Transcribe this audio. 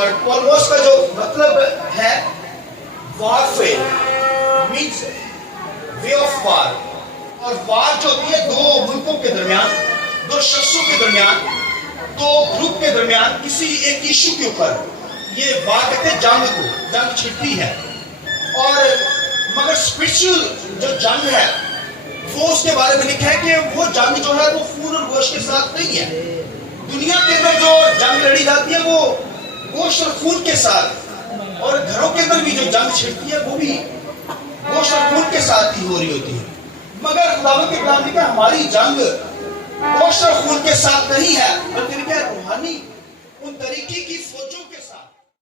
और पॉलमोस का जो मतलब है warfare means way of war, और वार जो होती है दो मुल्कों के दरमियान, दो शख्सों के दरमियान, दो ग्रुप के दरमियान किसी एक इशू के ऊपर, ये वार कहते हैं जंग को, जंग छिड़ती है। और मगर स्पिरिचुअल जो जंग है वो उसके बारे में लिखा है कि वो जंग जो है वो खून और गोश्त के साथ नहीं है। दुनिया के अंदर जो जंग लड़ी जाती है वो गोश्त और खून के साथ, और घरों के अंदर भी जो जंग छिड़ती है वो भी गोश्त और खून के साथ ही हो रही होती है। मगर खुदावंद के कलाम में क्या हमारी जंग गोश्त और खून के साथ नहीं है, बल्कि क्या रूहानी उन तरीके की सोचों के साथ।